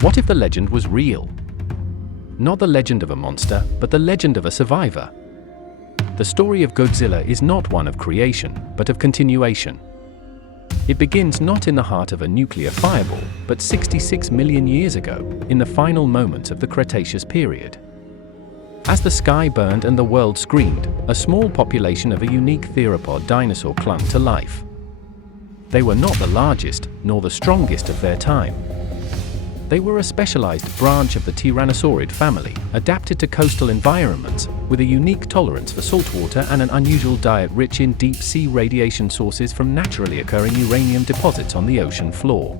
What if the legend was real? Not the legend of a monster, but the legend of a survivor. The story of Godzilla is not one of creation, but of continuation. It begins not in the heart of a nuclear fireball, but 66 million years ago, in the final moments of the Cretaceous period. As the sky burned and the world screamed, a small population of a unique theropod dinosaur clung to life. They were not the largest, nor the strongest of their time. They were a specialized branch of the Tyrannosaurid family, adapted to coastal environments, with a unique tolerance for saltwater and an unusual diet rich in deep-sea radiation sources from naturally occurring uranium deposits on the ocean floor.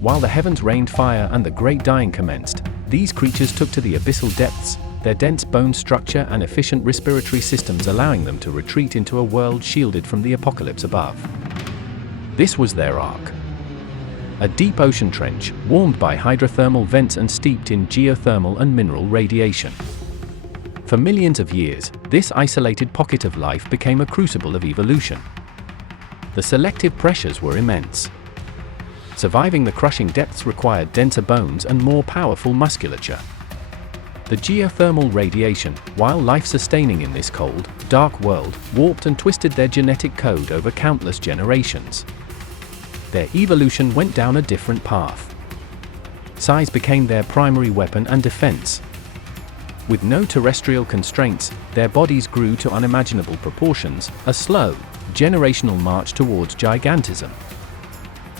While the heavens rained fire and the great dying commenced, these creatures took to the abyssal depths, their dense bone structure and efficient respiratory systems allowing them to retreat into a world shielded from the apocalypse above. This was their ark. A deep ocean trench, warmed by hydrothermal vents and steeped in geothermal and mineral radiation. For millions of years, this isolated pocket of life became a crucible of evolution. The selective pressures were immense. Surviving the crushing depths required denser bones and more powerful musculature. The geothermal radiation, while life-sustaining in this cold, dark world, warped and twisted their genetic code over countless generations. Their evolution went down a different path. Size became their primary weapon and defense. With no terrestrial constraints, their bodies grew to unimaginable proportions, a slow, generational march towards gigantism.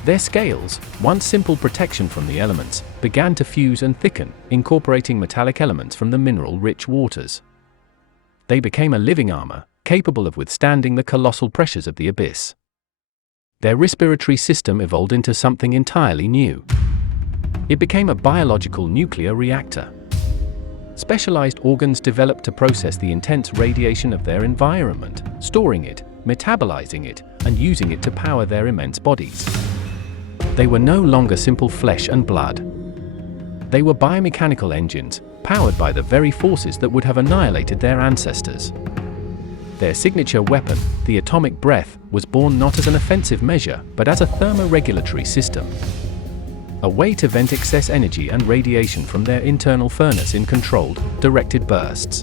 Their scales, once simple protection from the elements, began to fuse and thicken, incorporating metallic elements from the mineral-rich waters. They became a living armor, capable of withstanding the colossal pressures of the abyss. Their respiratory system evolved into something entirely new. It became a biological nuclear reactor. Specialized organs developed to process the intense radiation of their environment, storing it, metabolizing it, and using it to power their immense bodies. They were no longer simple flesh and blood. They were biomechanical engines, powered by the very forces that would have annihilated their ancestors. Their signature weapon, the atomic breath, was born not as an offensive measure, but as a thermoregulatory system. A way to vent excess energy and radiation from their internal furnace in controlled, directed bursts.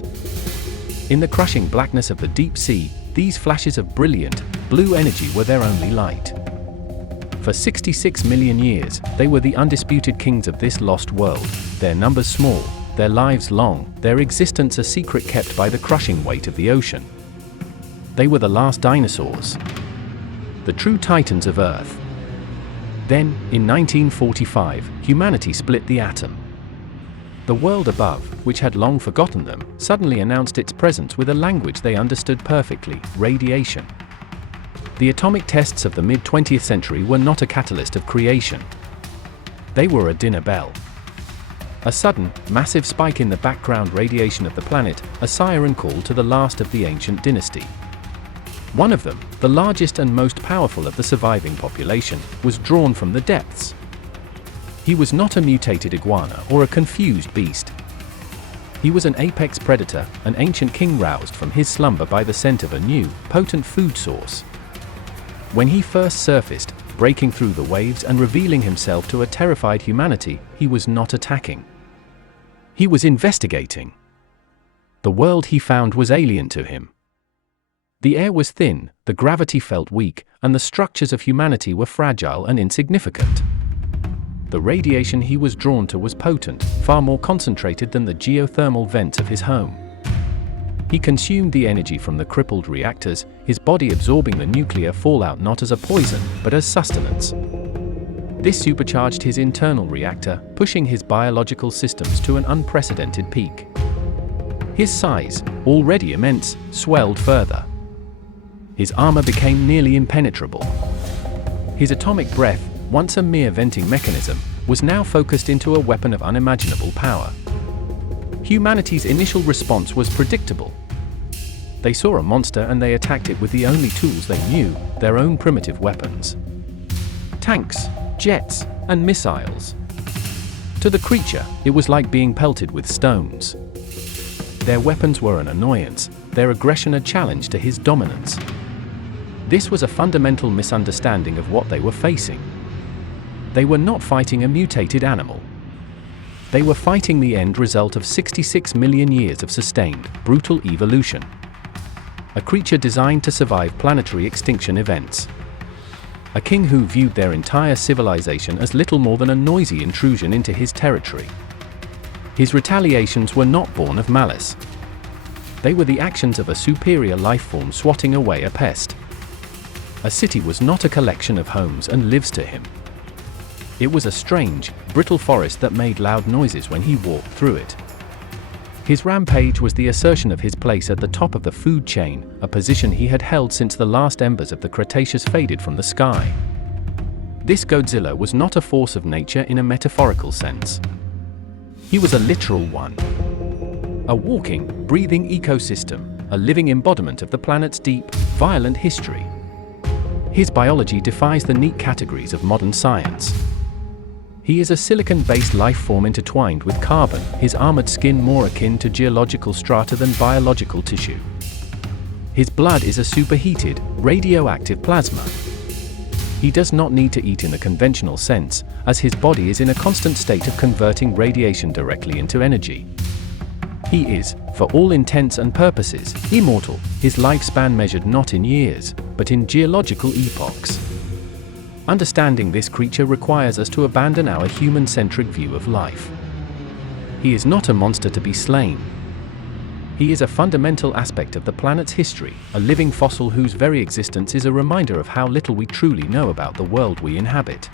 In the crushing blackness of the deep sea, these flashes of brilliant, blue energy were their only light. For 66 million years, they were the undisputed kings of this lost world, their numbers small, their lives long, their existence a secret kept by the crushing weight of the ocean. They were the last dinosaurs. The true titans of Earth. Then, in 1945, humanity split the atom. The world above, which had long forgotten them, suddenly announced its presence with a language they understood perfectly: radiation. The atomic tests of the mid-20th century were not a catalyst of creation. They were a dinner bell. A sudden, massive spike in the background radiation of the planet, a siren call to the last of the ancient dynasty. One of them, the largest and most powerful of the surviving population, was drawn from the depths. He was not a mutated iguana or a confused beast. He was an apex predator, an ancient king roused from his slumber by the scent of a new, potent food source. When he first surfaced, breaking through the waves and revealing himself to a terrified humanity, he was not attacking. He was investigating. The world he found was alien to him. The air was thin, the gravity felt weak, and the structures of humanity were fragile and insignificant. The radiation he was drawn to was potent, far more concentrated than the geothermal vents of his home. He consumed the energy from the crippled reactors, his body absorbing the nuclear fallout not as a poison, but as sustenance. This supercharged his internal reactor, pushing his biological systems to an unprecedented peak. His size, already immense, swelled further. His armor became nearly impenetrable. His atomic breath, once a mere venting mechanism, was now focused into a weapon of unimaginable power. Humanity's initial response was predictable. They saw a monster and they attacked it with the only tools they knew, their own primitive weapons. Tanks, jets, and missiles. To the creature, it was like being pelted with stones. Their weapons were an annoyance, their aggression a challenge to his dominance. This was a fundamental misunderstanding of what they were facing. They were not fighting a mutated animal. They were fighting the end result of 66 million years of sustained, brutal evolution. A creature designed to survive planetary extinction events. A king who viewed their entire civilization as little more than a noisy intrusion into his territory. His retaliations were not born of malice. They were the actions of a superior life form swatting away a pest. A city was not a collection of homes and lives to him. It was a strange, brittle forest that made loud noises when he walked through it. His rampage was the assertion of his place at the top of the food chain, a position he had held since the last embers of the Cretaceous faded from the sky. This Godzilla was not a force of nature in a metaphorical sense. He was a literal one. A walking, breathing ecosystem, a living embodiment of the planet's deep, violent history. His biology defies the neat categories of modern science. He is a silicon-based life form intertwined with carbon, his armored skin more akin to geological strata than biological tissue. His blood is a superheated, radioactive plasma. He does not need to eat in the conventional sense, as his body is in a constant state of converting radiation directly into energy. He is, for all intents and purposes, immortal, his lifespan measured not in years, but in geological epochs. Understanding this creature requires us to abandon our human-centric view of life. He is not a monster to be slain. He is a fundamental aspect of the planet's history, a living fossil whose very existence is a reminder of how little we truly know about the world we inhabit.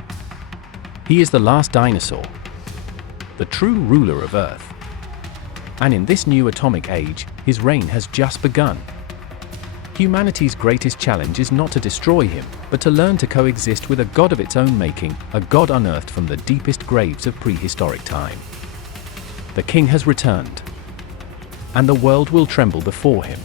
He is the last dinosaur, the true ruler of Earth. And in this new atomic age, his reign has just begun. Humanity's greatest challenge is not to destroy him, but to learn to coexist with a god of its own making, a god unearthed from the deepest graves of prehistoric time. The king has returned, and the world will tremble before him.